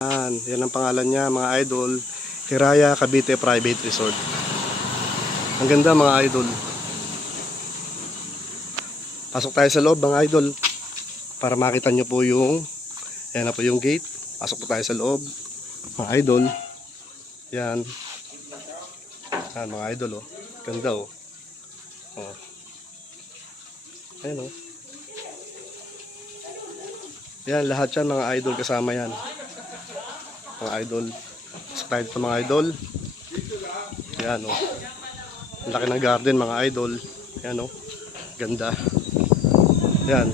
Yan ang pangalan niya mga idol. Hiraya Cavite Private Resort. Ang ganda mga idol. Pasok tayo sa loob mga idol para makita nyo po yung yan na po yung gate. Pasok po tayo sa loob mga idol. Yan. Yan mga idol oh. Ganda oh. Oh. Ayan oh. Yan lahat yan mga idol, kasama yan. Mga idol. Pasok tayo dito mga idol. Yan oh. Ang laki ng garden mga idol. Yan oh. Ganda. Yan.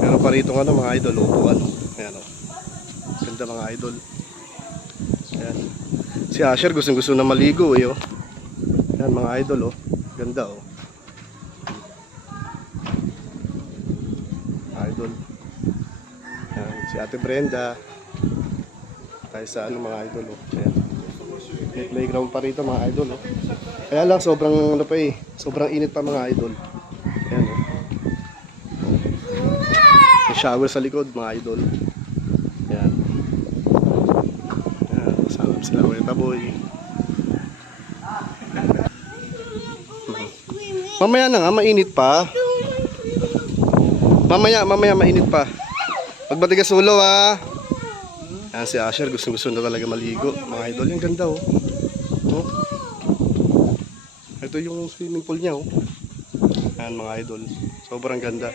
Meron pa rito ano mga idol, upuan. Yan oh. Ganda mga idol. Yan. Si Asher gustong-gusto na maligo eh oh. Yan mga idol oh. Ganda oh. Idol. Yan. Si Ate Brenda. Tayo sa ano mga idol oh. Ayan. May playground pa rito mga idol oh. Kaya lang sobrang ano pa eh. Sobrang init pa mga idol. Ayan oh. May shower sa likod mga idol. Ayan. Ayan. Kasama sila ulit boy. Mamaya na nga, mainit pa. Mamaya mainit pa. Magbatigas ulo ah. Yan si Asher, gusto na talaga maligo. Mga idol, yung ganda oh. Oh. Ito yung swimming pool niya oh. Yan mga idol. Sobrang ganda.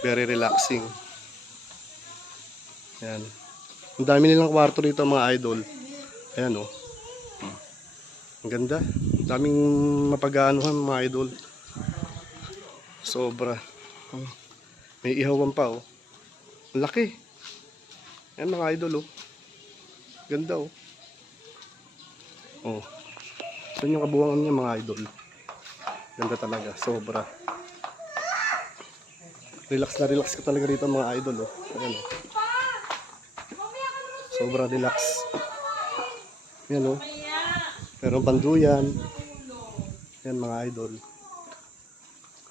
Very relaxing. Yan. Ang dami nilang kwarto dito mga idol. Ayan oh. Ang ganda. Ang daming mapag-aanuhan mga idol. Sobra. Oh. May ihawan pa oh. Ang laki. Yan mga idol oh. Ganda oh. Oh. Ito yung kabuuan niya mga idol. Ganda talaga, sobra. Relax na relax ka talaga rito mga idol oh. Ayan oh. Sobra relax. Yan oh. Meron panduyan. Yan mga idol.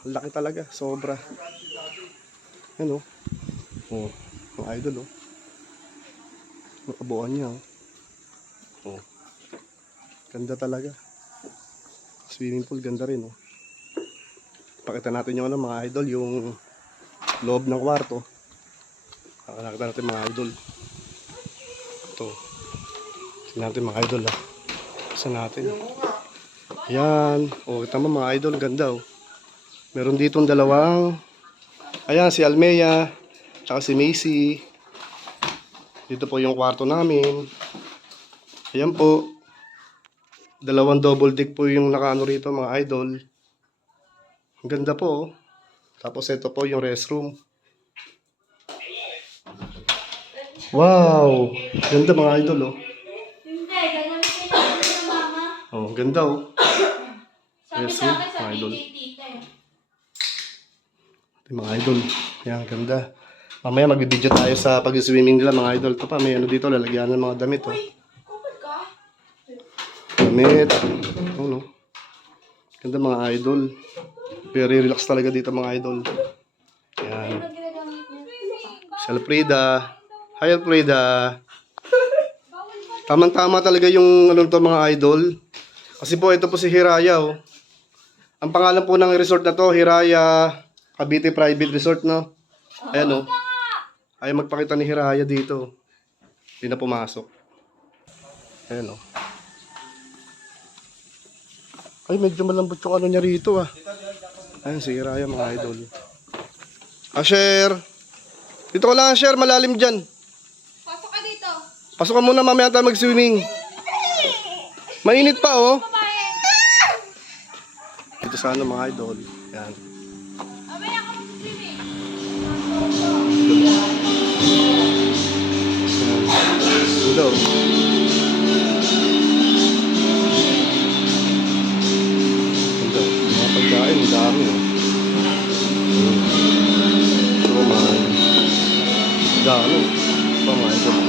Ang laki talaga, sobra. Yan oh. Oh, mga idol oh. Makabuuan niya oh. Oh. Ganda talaga. Swimming pool ganda rin oh. Pakita natin yung ano mga idol, yung loob ng kwarto. Pakita natin mga idol. Ito. Tingnan natin mga idol ah. Saan natin? Yan. Oh, kita mo mga idol, ganda oh. Meron ditong dalawang. Ayan si Almea, tsaka si Macy. Dito po yung kwarto namin. Ayan po. Dalawang double deck po yung nakaano rito mga idol. Ang ganda po oh. Tapos ito po yung restroom. Wow! Ganda mga idol oh. Hindi, gagamitin natin ng mama. Oh, ganda oh. Sabi Restroom, sa akin, mga sabi idol. kay tita eh. Ito yung mga idol. Ayan, ganda. Mamaya magbibideo tayo sa pag-swimming nila mga idol. Ito pa, may ano dito, lalagyan ng mga damit oh. Uy, kupal ka? Damit. Oh no. Ganda mga idol. Very relax talaga dito mga idol. Ayan. Ano ginagamit niya? Si Alfreda. Hi Alfreda. Tamang-tama talaga yung ano to mga idol. Kasi po ito po si Hiraya oh. Ang pangalan po ng resort na to, Hiraya Cavite Private Resort no. Ayan oh. Ayaw magpakita ni Hiraya dito. Hindi na pumasok. Ayan oh. Ay medyo malambot yung ano niya rito ah. Ayan si Hiraya mga idol. Asher. Dito ko lang Asher, malalim dyan. Pasok ka dito. Pasok ka muna mamaya tayo mag-swimming. Mainit pa oh. Babae. Dito sa ano mga idol. Yan. Mamaya ka mag-swimming. Hello. Hello. Mga pagkain, ang dami oh. Roman. Dami. Pa mga idol.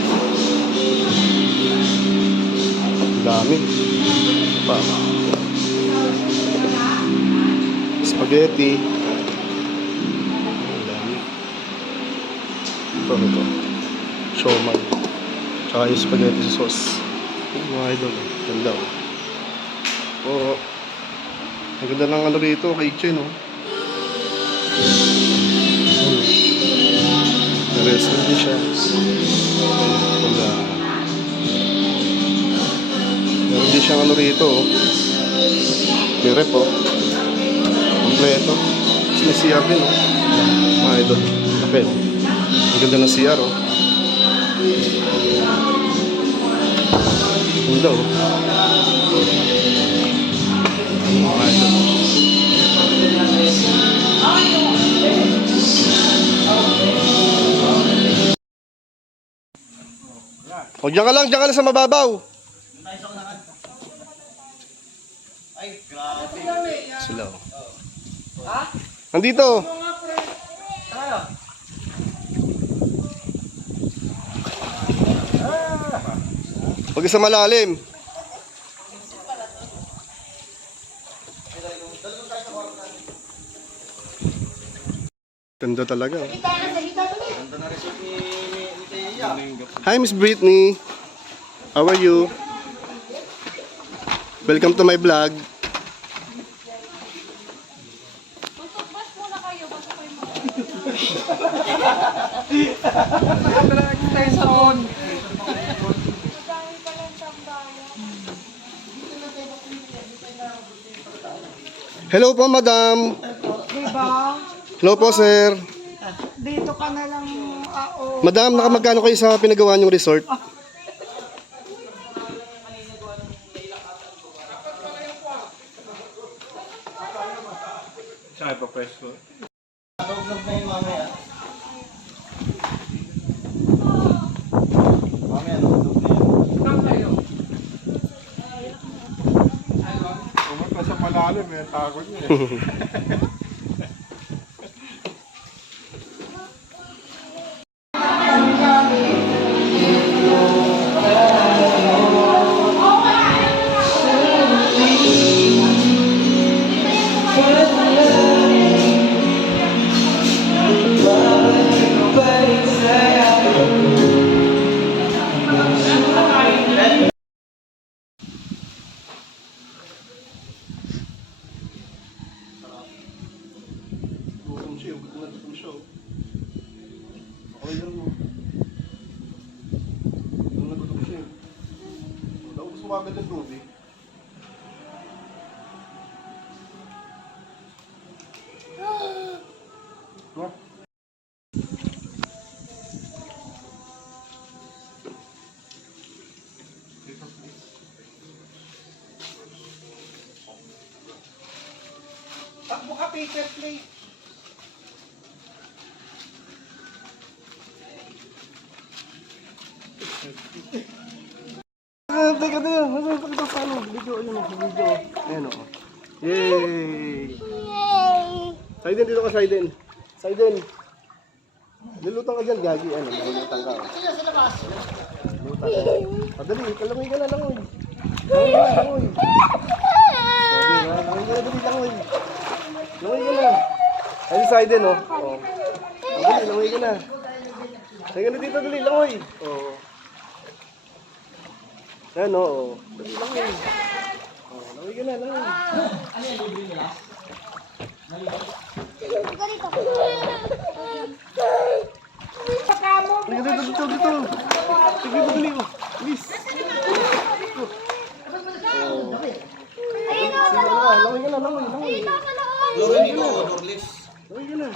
Dami. Pa. Spaghetti. Ang dami. Ito. Showman. Tsaka yung spaghetti sauce. Mga idol, ganda oh. Oo. Ang ganda ng ano rito, kitchen oh. May restaurant din siya. Ganda. Meron din siyang ano rito oh. May rep oh. Kompleto. May CR din oh. Mga idol. Okay oh. Ang ganda ng CR oh. Ganda oh. Mga idol. O, diyan ka lang sa mababaw. Sila oh. Nandito. Huwag sa malalim. Ganda talaga. Hi, Miss Brittany. How are you? Welcome to my vlog. Bas muna kayo. Baso kayo muna. Madami palang tambayan. Hello po, madam. Diba? Hello po, sir. Dito ka na lang, Madam, nakamagkano kayo sa pinagawa niyong resort? Saan pa pwesto? Pumunta sa malalim eh, takot niya eh. Gutom siya, gutom siya. Okay lang mo. Gutom siya. Gusto mo agad ng tubig. What? Takbo ka, paper plate. Teka. Pakita sa ano. Video, ayun o. Video. Ayan o. Yay! Saiden, dito ka, Saiden. Saiden. Lilutang ka dyan, gagi. Ano, lilutang ka. Sila sa labas. Lutang ka. Padali, kalangoy ka na, langoy. Langoy. Sorry na, langoy ka na, dali, langoy. Langoy ka na. Ayun, Saiden o. Dali, langoy ka na. Langoy ka na dito, dali, langoy. Oo. Yan o. Dali, langoy. Langoy ka na, langoy. Dito. Sige, dali mo. Please. Ayun o, sa loob. Langoy ka na, langoy. Ayun o, sa loob. Langoy ka na.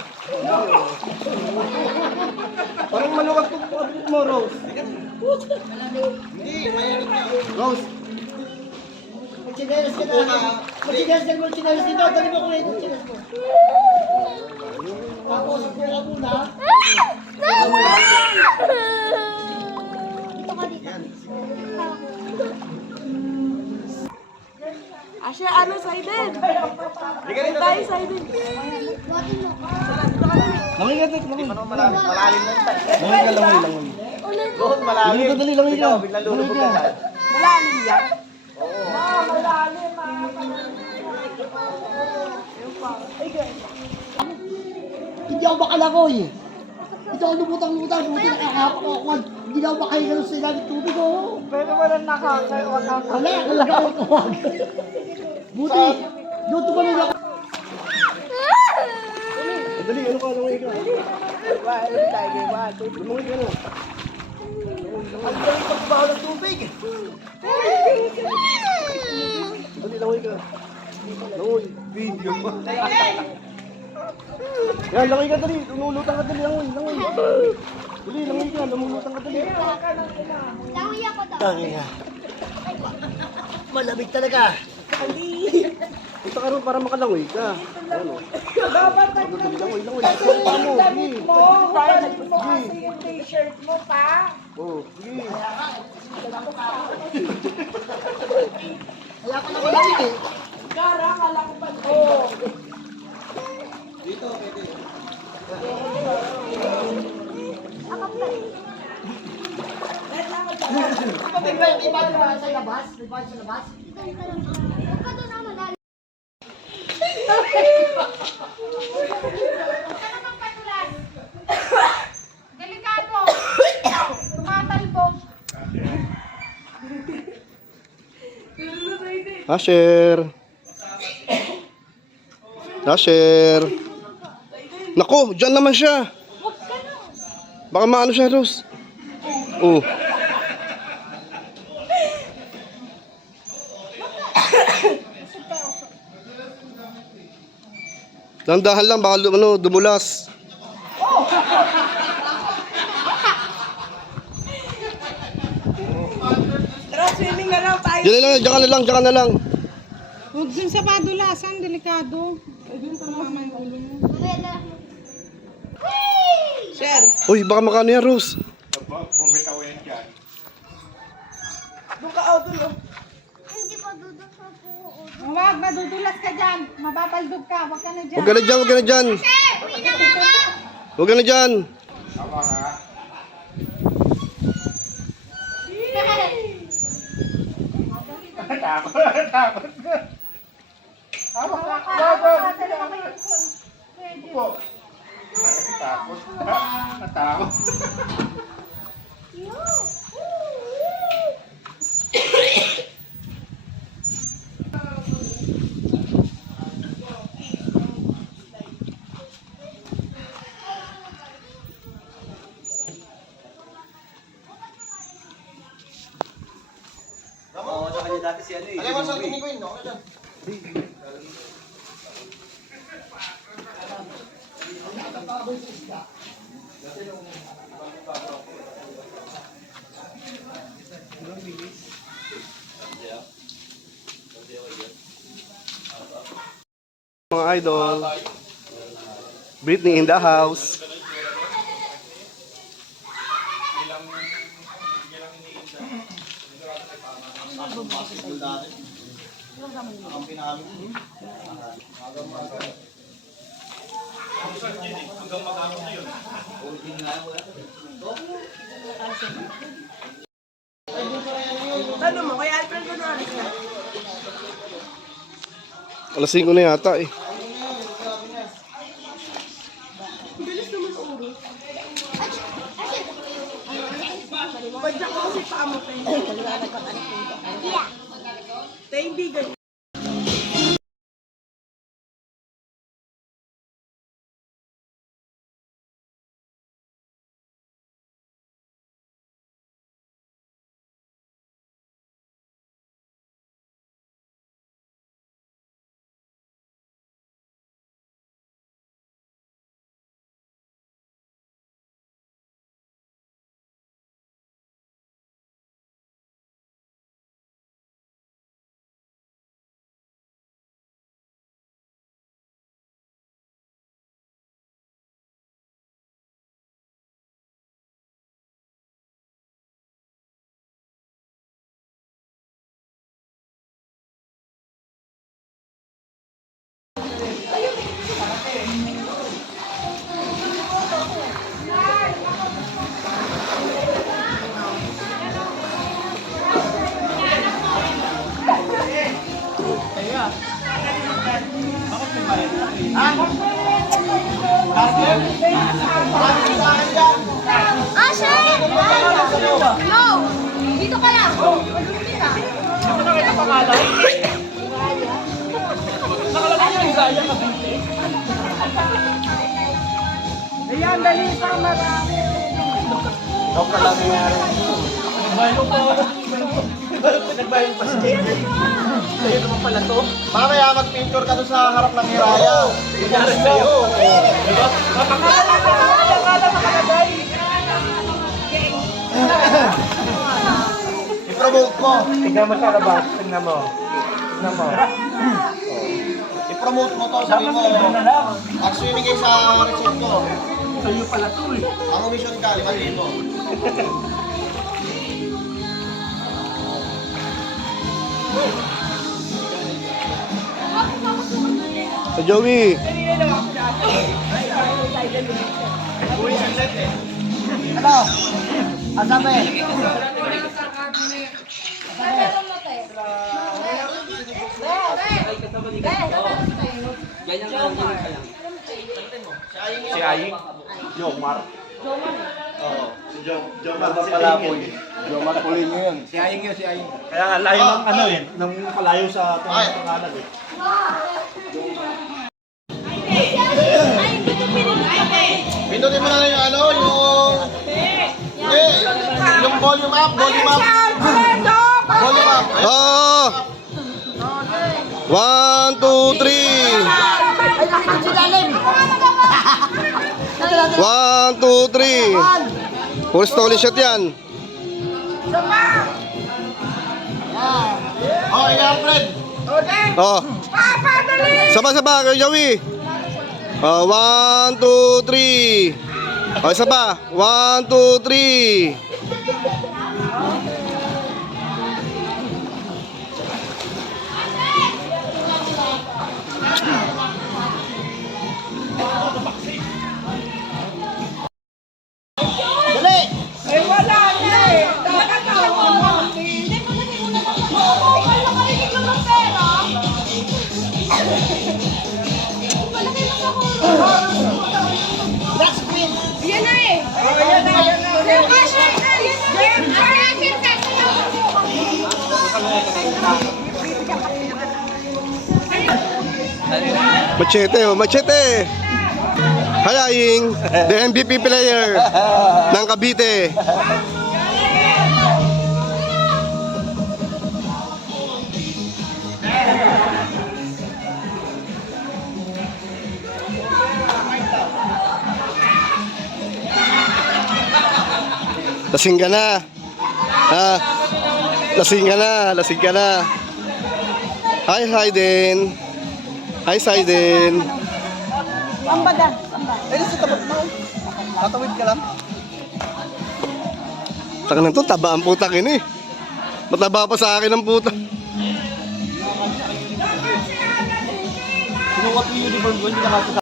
Parang maluwag po mo, Rose. Rose. Magchinelas ka na. Magchinelas dito. Dali mo ko ngayon yung chinelas mo. Tapos, upo ka muna. Dito ka dito. Asya, ano, Saiden? Tayo, Saiden. Langoy ka, Tek. Langoy. Malalim lang tayo. Langoy ka, langoy. Doon malalim. Dali, dali, langoy ka. Biglang Langoy lulubog ka. ka. Malalim yan. Hindi ako makalangoy. Ito ako lumutang-lutang. Buti nakakapag ako. Hindi na ako makahinga ng sinabi tubig oh. Pero walang nakakawag ako. Wala, wala akong tawag. Buti, doon tumalun ako. Dali, ano ka? Langoy ka. Langoy ka na. Ang galing pagbabaho ng tubig. Dali, langoy ka. Langoy. Video pa. Yan, langoy ka dali. Lumulutang ka dali, langoy. Langoy. Dali, langoy ka. Lumulutang ka dali. Tangina. Malamig talaga. Punta ka rin para makalangoy ka. Ano? Dapat Dali, langoy, langoy. kasi yung damit mo, hugarin mo kasi yung t-shirt mo pa. Oh, sige. Kaya ko na malamig eh. Garang alakpan ko. May bayo ba sa labas? May bayo sa labas? Delikado. Tumatalbog. Asher. Asher. Nako, dyan naman siya. Baka maano siya, Rose. Oh. Dandahan lang, baka ano, dumulas. Tara, swimming na lang tayo. Diyan na lang, diyan ka na lang, diyan ka na lang. Huwag dun sa padulasan, delikado. Tama yung ulo mo. Sir. Uy, baka makano yan, Rose. Bumitaw yan dyan. Doon ka out doon. Huwag, madudulas ka dyan. Mababaldog ka. Huwag ka na dyan. Huwag ka na dyan, huwag ka na dyan. Huwag ka na dyan. Tama ka. Takot, takot ka. Po. Takot. Natakot. Mga idol. Britney in the house. Tanong mo, kaya Alfred ko na alis na. Alas 5 na yata eh. Padyak ko kasi paa mo, Tay. Tay, hindi ganyan. Dito ka lang. Ayan, dali pa, marami. Mamaya mag-picture ka doon sa harap ng Hiraya. I-promote mo. Tingnan mo sa labas. Tingnan mo. Tingnan mo. I-promote mo to. Sabi mo, ang swimming kayo sa resort ko. Sa'yo pala to eh. Ang umisyon ka, 5,000. Sa Joey. Ano? Asabi? Si Aying. Yomar. Jomar Palaboy. Yomar Puling yun. Si Aying yun, si Aying. Kaya nga layo ng ano eh. Nang palayo sa pangalan eh. Pindutin mo na lang yung ano, yung volume up, volume up. Volume up. Oh! 1, 2, 3. Ay, nakita si Lalim. 1, 2, 3. Puro stolen shot yan. Oh, Alfred. Oh. Saba, kay Joey. Oh, 1, 2, 3. Oh, isa pa. 1, 2, 3. Dali. Eh, wala na eh. Dapat ako mo. That's green. Yan na eh. Ayan na, ayan na. Sir Casher, yan na. Machete, oh, machete. Hayaying, the MVP player ng Cavite. Lasing ka na. Ha? Lasing ka na, lasing ka na. Hi, Hayden. Hi, Saiden. Ay, nasa tapat mo. Tatawid ka lang. Taka na to, taba ang putak ini. Mataba pa sa akin ang putak. Sinukat mo yung uniform ko, hindi ka kasi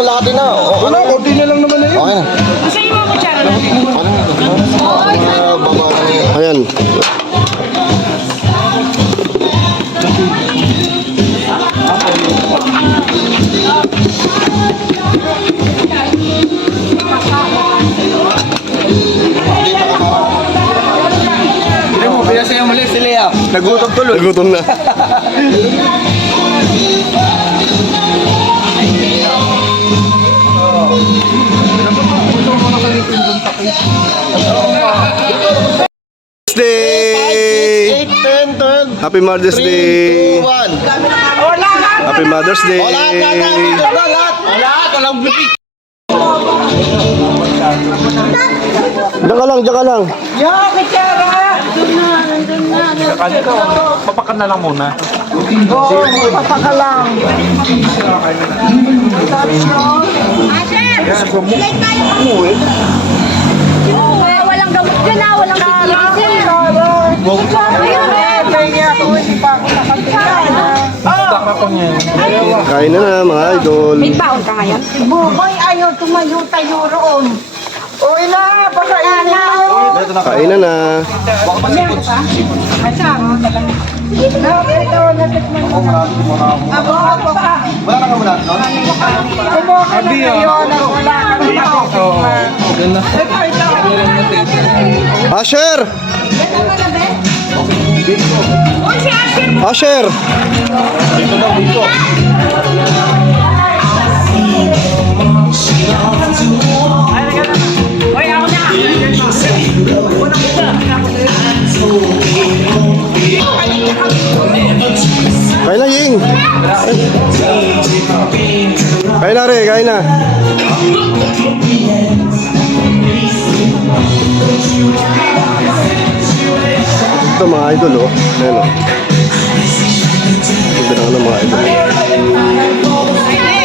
mo lahat na. Wala, konti na lang naman na yun. Okay na. Gusto niyo mga kutsara natin? Baba ka niya. Ayan. Hindi mo, pinasaya muli si Lea. Nagutom tuloy. Nagutom na. Day! 8, 10, 12. Happy Mother's 3, Day! 2, 1. Happy Mother's Day! Lahat. Walang bibig. Diyan ka lang. Yo, kutsara! Papakan na lang muna. Oo, papaka lang. Walang gamot dyan ah, walang titigil. Kaya ako, hindi pa ako nakatiyan. Kain na mga idol. May baon ka ngayon? Buboy, ayaw tumayo-tayo roon. Uy na, pakainin na. Kain na. Nakakita ko na tikman mo. Ako pa. Wala na ka muna. Kumuha na ngayon at wala kang matitikman. Asher! Uy, si Asher! Asher! Uy, ako na! Kain na, Ying! Kain na, Re. Kain na. Ito mga idol, oh. Ayan, oh. Ito na mga idol.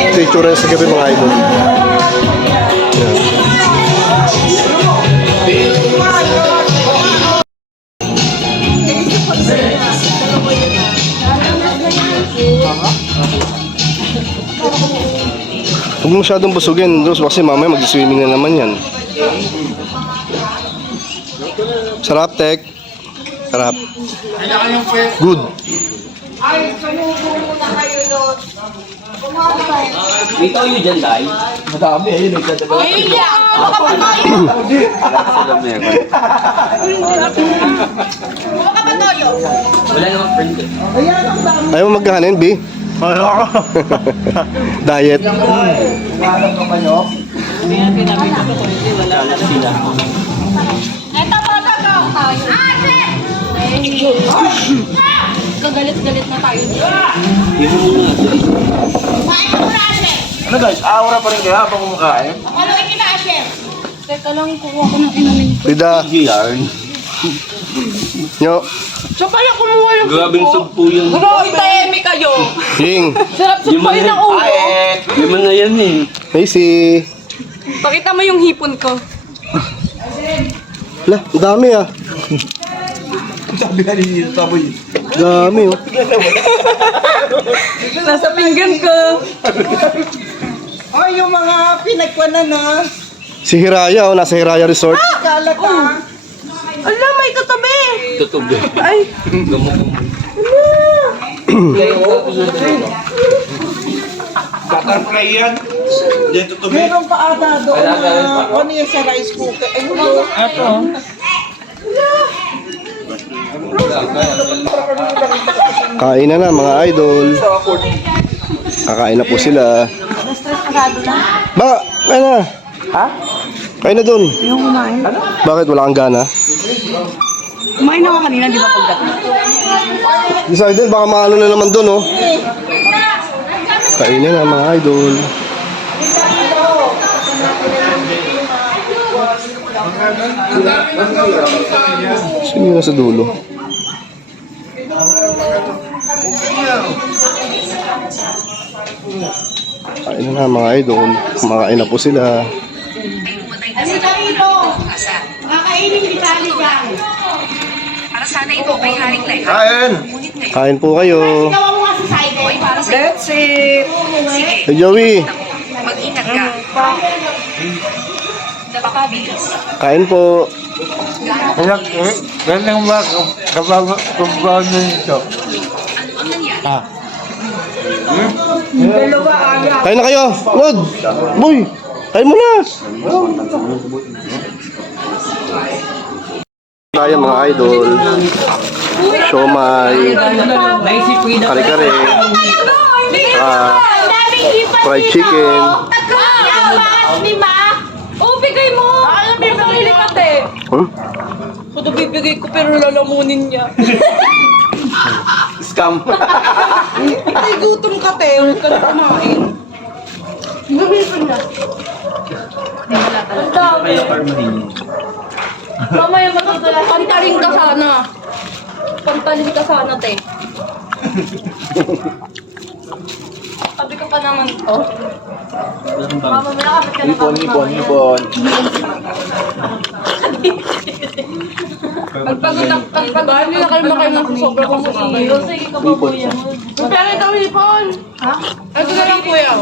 Ito yung tsura sa gabi, mga idol. Ayan. Huwag mo masyadong busugin, Diyos, kasi mamaya mag-swimming na naman yan. Sarap, Tek. Sarap. Good. Ay, sumubo muna kayo doon. Ikaw yun dyan, Day. Madami, ayun. Nagdadagal. Ayun niya! Baka pa tayo! Baka pa tayo! Wala namang friend eh. Ayaw mo magkahanin, B? Diet. Eto po, tayo! Asher! Kagalit-galit na tayo dito. Kumain ka muna, Asher! Ano guys, aura pa rin kaya habang kumakain? Ano kita, Asher? Teka lang, kukuha ko ng inumin. Lida. Yarn. Nyo. So kaya kumuha yung Grabing sugpo yun. Grabe, tahimik kayo. Ying. Sarap sugpoy ng ulo. Yaman na yan eh. Macy. Pakita mo yung hipon ko. Lah, ang dami ah. Sabi nga ni Taboy. Dami oh. Nasa pinggan ko. Oh, yung mga pinagpanan na. Si Hiraya oh, nasa Hiraya Resort. Kalat ah. Ala, may katabi. Tutog eh. Ay, Butterfly yan. Diyan tutubi. Meron pa ata doon na ano yung sa rice cooker. Ay, ano? Kain na mga idol. Kakain na po sila. Ba, kain na. Ha? Kain na dun. Yung kumain. Bakit wala kang gana? Kumain ako kanina, di ba pagdating? Di sa idol, baka maano na naman dun oh. Kain na mga idol. Sino yung nasa dulo? Kain na mga idol. Kumakain na po sila. ano dito? Kakainin ni Tali guys. Para sana ito kay Haring Lai. Kain! Ngunit ngayon, Kain po kayo. Gawa mo nga si Saiden. para sa That's it. sige, Hey Joey. mag-ingat Mangga. Napakabilis. Kain po. Ganang ba kapag nito? Ang nangyari? Kain na kayo. Lod. Boy. Kain mo na. Tayo mga idol. Siomay. Kare-kare. Fried chicken. Oh, bigay mo! Alam mo, pangili ka, te. Hmm? Kudo bibigay ko pero lalamunin niya. Scam. Ay, gutom ka, te. Huwag ka na kumain. Ang dami. Mamaya matutula. Pantalin ka sana. Pantalin ka sana, te. Sabi ko pa naman to. Mamaya kapit ka na Ipon. Pagpagod na kayo makain ng sobra kong sisiyo. Sige ka ba, kuya mo? Pero ikaw, hipon. Ha? Ito na lang, kuya.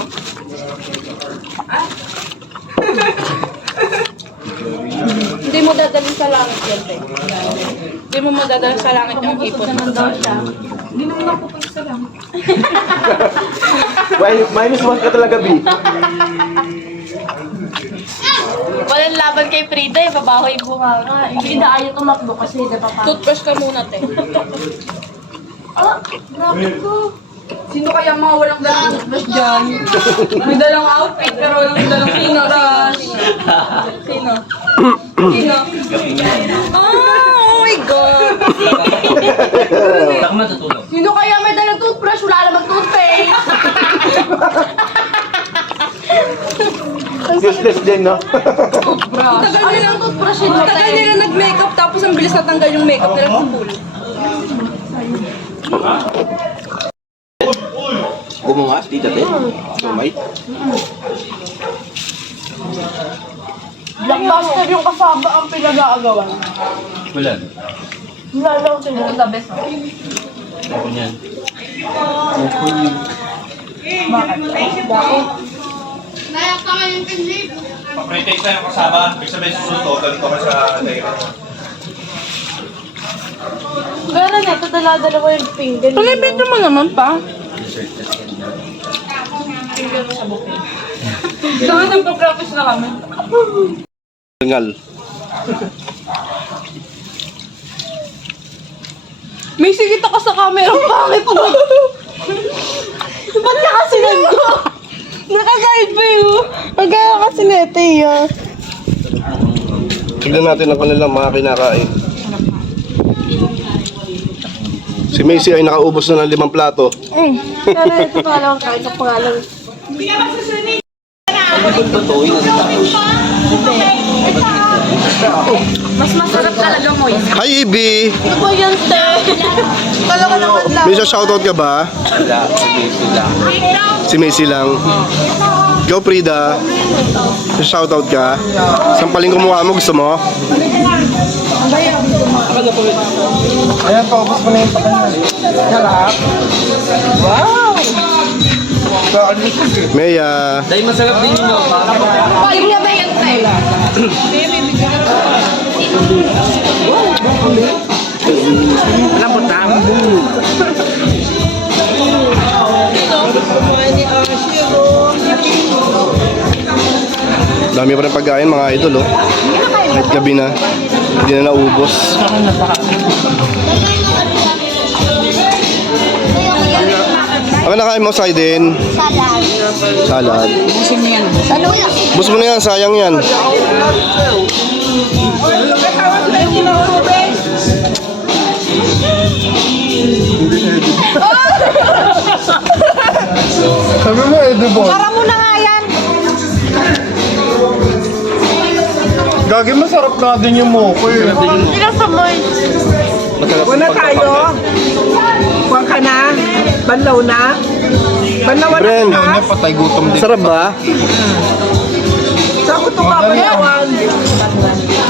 Hindi mo dadalhin sa langit yan, te. Hindi mo madadalhin sa langit yung hipon. Hindi naman ako pupunta sa langit. -1 ka talaga, B. Walang laban kay Frida, eh. Babaho yung bunganga. Frida, ayaw tumakbo kasi hindi pa pa. Toothbrush ka muna, te. Ah, naku ko. Sino kaya mga walang dalang toothbrush dyan? May dalang outfit pero walang dalang toothbrush. Sino? Sino? Oh my God! Saan matutulog? Sino kaya may dalang toothbrush? Wala naman toothpaste! Useless din, no? Toothbrush. Tagal nilang toothbrush yun. Tagal nila nag-makeup tapos ang bilis natanggal yung makeup nila sa pool. Gumungas, dito, te. Sumay. Blockbuster yung kasama ang pinag-aagawan. Wala. Wala lang sila. The best. Ako niyan. Pa-pretake na yung kasama. Ibig sabihin susunod to, ganito ka sa diagram. Pero neto, dala-dalawa yung finger. Palibito mo naman pa. Saan nagpa-practice na kami? Ngal. May sigit ako sa camera. Bakit mo? Ba't nakasinag ko? Nakaside pa yun. Magkaya kasi nete yun. Tignan natin ang kanilang mga kinakain. Si Macy ay nakaubos na ng 5 plato. Pero ito pa lang, kahit ako nga lang. Mas masarap talaga mo yun. Hi, Ibi! Ano ba yan, te? Kala ko naman lang. May shoutout ka ba? Si Macy lang. Go, Frida. May shoutout ka. Sampaling kumuha mo, gusto mo? Ayan, paubos mo na yung pakanan. Sarap. Wow! Meya. Dahil masarap din yun. Paling na ba yan, te? Dami pa rin pagkain, mga idol, oh. Kahit gabi na. Hindi na naubos. Ano nakain mo, Saiden? Salad. Bus mo na yan, sayang yan. Sabi mo, edible. Para mo na nga yan. Gagi, masarap na din yung moko eh. Kuha na tayo. Kuha ka na. Banlaw na. Banlawan na Bren, ka. Patay gutom din. sarap ba? Saan ko ito babanlawan?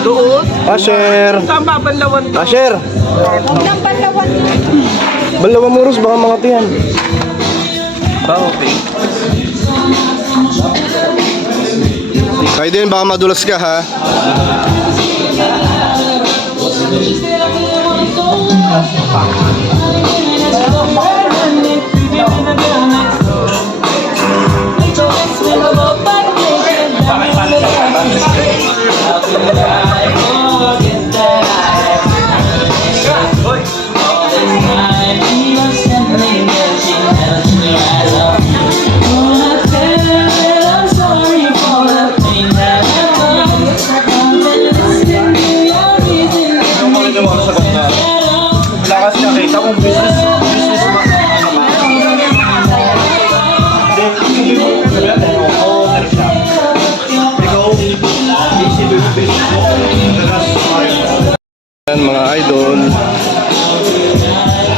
Doon? Asher! Saan babanlawan? Asher! Huwag nang banlawan. Balawa mo, Ros, baka mga tiyan. Ba, okay. Kayo din, baka madulas ka ha. Wala kasi nakita kung business mo. Yan mga idol.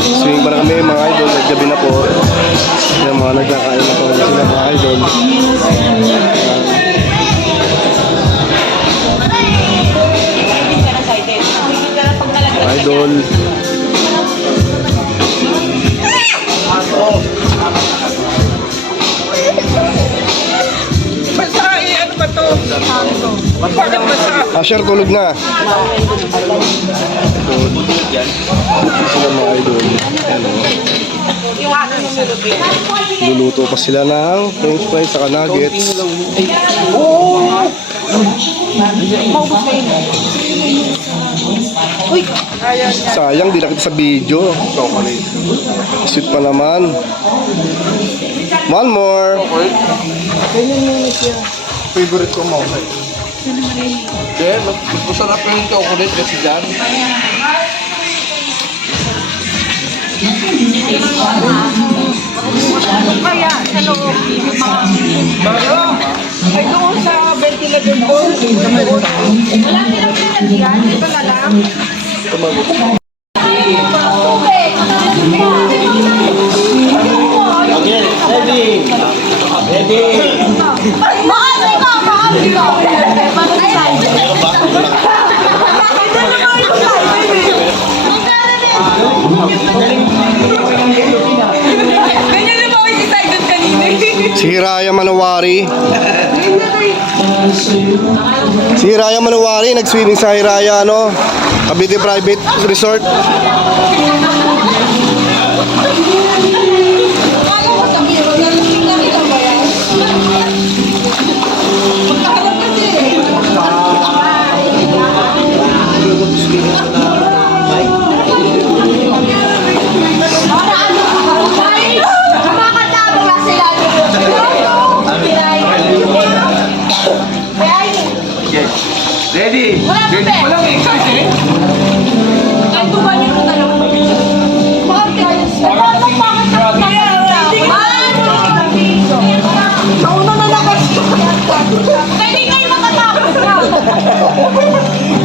Swing pa na kami mga idol. Naggabi na po. Yan mga nagkakain na po sila mga idol. Mga idol. Basta, ano ba to? Bakit basta? Asher, tulog na. Sila mga idol. Ano? Luluto pa sila ng french fries sa nuggets. Sayang, di nakita sa video. Sweet pa naman. One more. Favorite ko mo. Kaya, masarap yung chocolate kasi dyan. Kaya, sa loob, ay doon sa ventilator doon. Wala silang pinagyan, ito na lang. Si Hiraya Manowari. Si Hiraya Manowari, nag-swimming sa Hiraya, ano? Cavite Private Resort. Ready? Ready pa lang eh, guys eh. Kahit tumahan nyo na lang. Bakit? Nauna na lang kasi. Kaya di kayo matatapos na.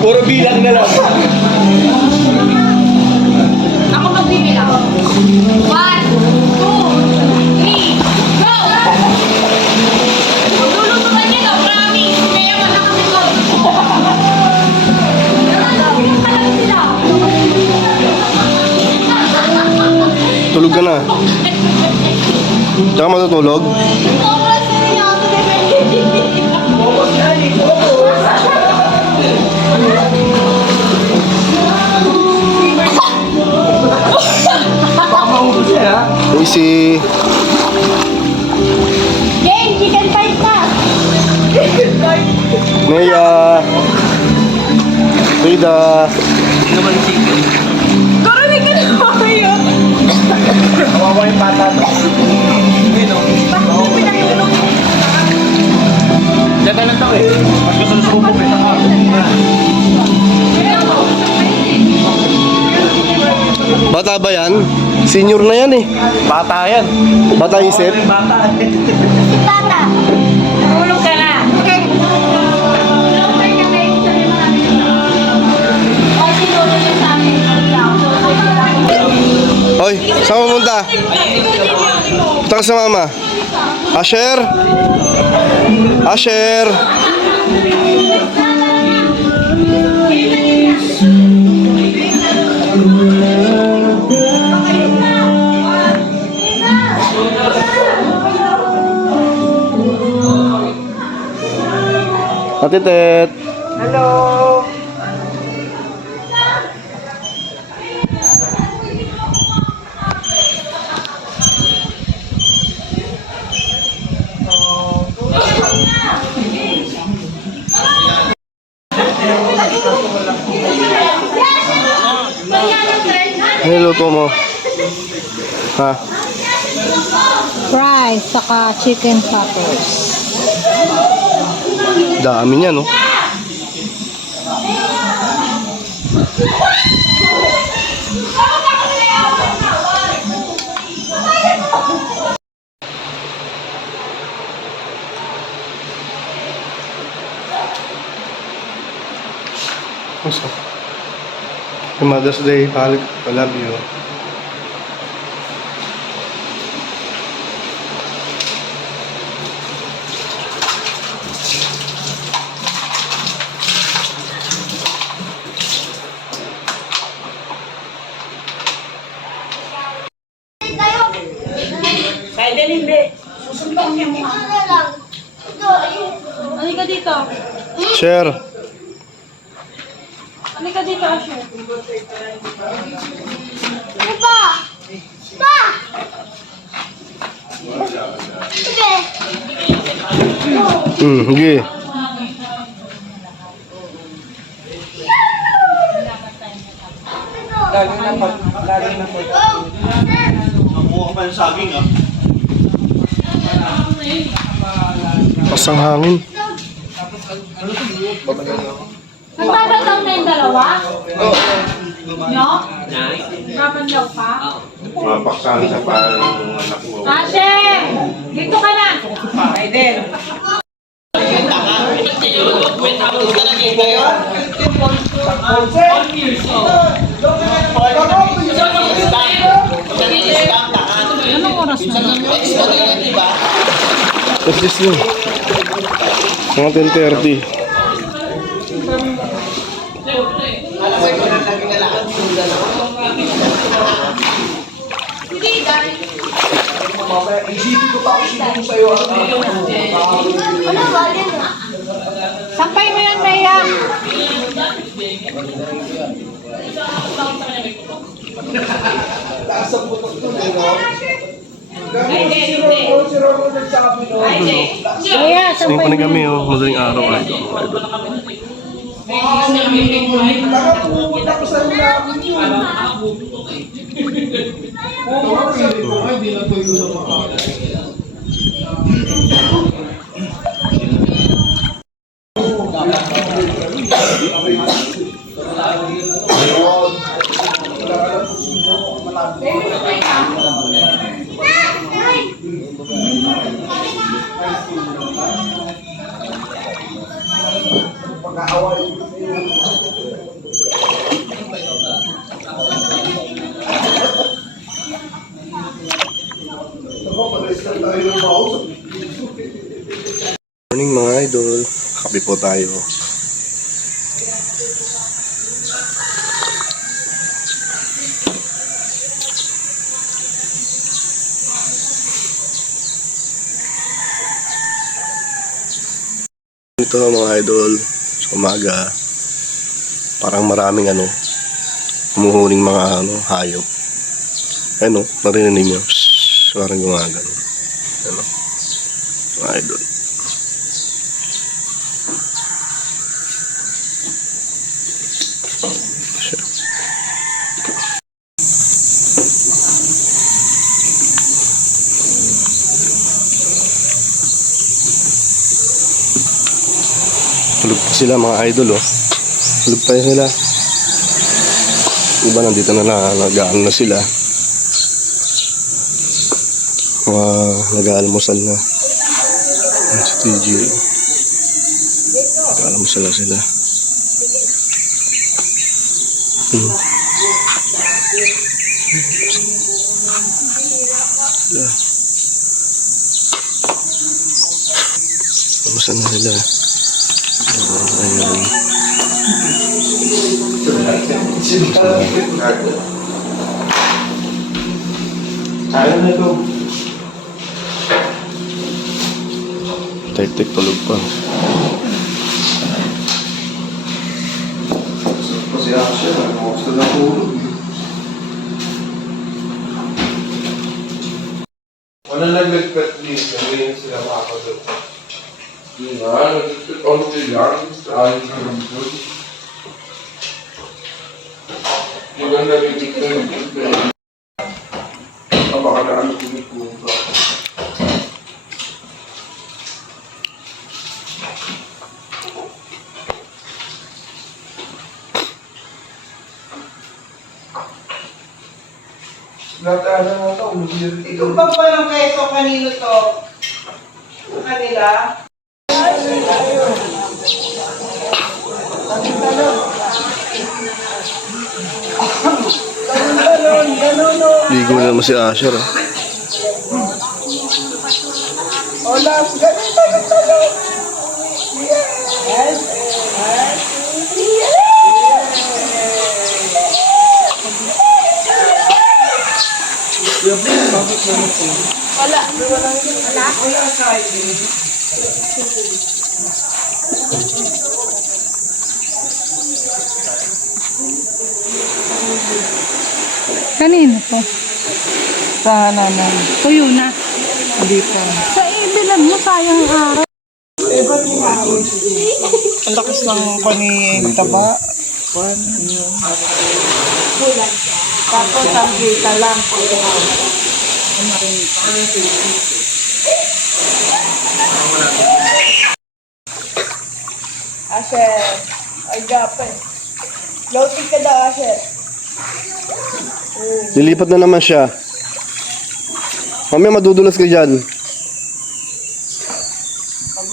Puro bilang na lang. Ako magbibilang. 1, 2, 3, go! Lulutukan nyo na, promise. Kaya wala kami ko. Tulog ka na. Tsaka matutulog. Uy, si... Game, chicken fight ka. Maya. Frida. Karinig ka na kayo. Kawawa yung bata to. Daga lang daw eh. Mas gusto na sumubok eh. Bata ba yan? Senior na yan eh. Bata yan. Bata isip. Bata. Tata, tulog ka na. Hoy, saan ka pumunta? Punta ka sa mama. Asher? Asher? Ate Tet. Hello. Hello to mo. Ha? Fries, saka chicken poppers. Dami niya, no? Basta. Mother's Day, I love you. Kaya din hindi. Ano ka dito? Share. Ano ka dito, Asher? Sige. Lagi na po. Lagi na po. Nakuha pa yung saging ah. Pasang hangin. Nagbabatang na yung dalawa? No? Babanlaw pa? Mapaksan sa parang anak mo. Asher! Dito ka na! Kaya din. Anong oras na? What's this yun? Mga 10:30. Sampay mo yan, Maya. Maya, Sing pa na kami, oh. Madaling araw. Morning mga idol. Kape po tayo. Ito mga idol, sa umaga, parang maraming humuhuling mga hayop. Ano, narinig niyo? Shhh, parang gumagano. Ano, mga idol. Tulog pa sila mga idol, oh. Tulog pa sila. Iba nandito na nag-aano na sila. Nag-aalmusal na. Si TG. Nag-aalmusal na sila. Almusal na sila. Ayun. Ayaw na ito. Tek-tek tulog pa. Ito pa po yung keso, kanino to? Sa kanila? Ligo na naman si Asher. Ah. Hola, ganun, talon. Yes. Kanino to? Sa nanan. Tuyo na. Hindi pa. Sa ibilan mo, sayang araw. Ang lakas ng kaning taba. Tapos ang kita lang. Asher, ay gape. Loading ka daw, Asher. Lilipat na naman siya. Mamaya madudulas ka dyan.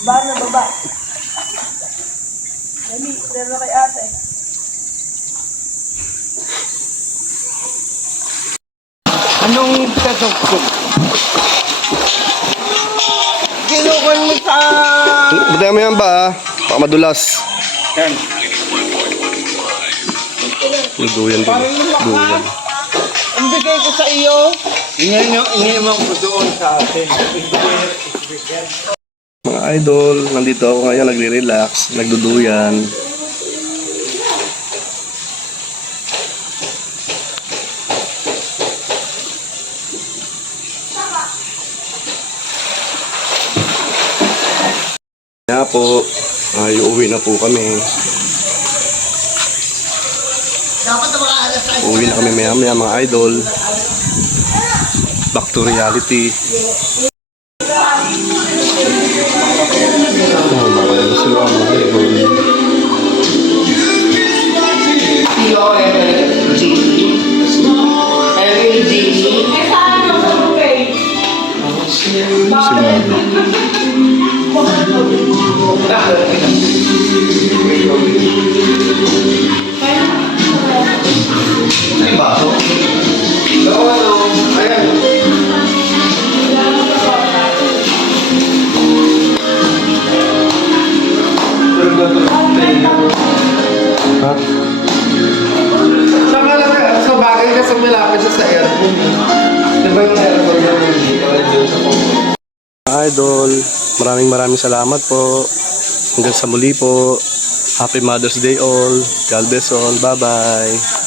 Baba na, baba. Dali, dali kay ate. Anong kasukot? Ginukon mo sa... Batayan mo yan ba ah? Baka madulas. Yan. Duyan din. Duyan. Ang bigay ko sa iyo. Ingay mo ko doon sa atin. Mga idol, nandito ako ngayon nagre-relax, nagduduyan. Kaya po, uuwi na po kami. Uuwi na kami maya-maya mga idol. Back to reality. Oh, maraming sila mga idol. Ha? Saka lang, sa bagay kasi malapit siya sa aircon. Diba yung aircon Mga idol, maraming salamat po. Hanggang sa muli po. Happy Mother's Day all. God bless all. Bye-bye.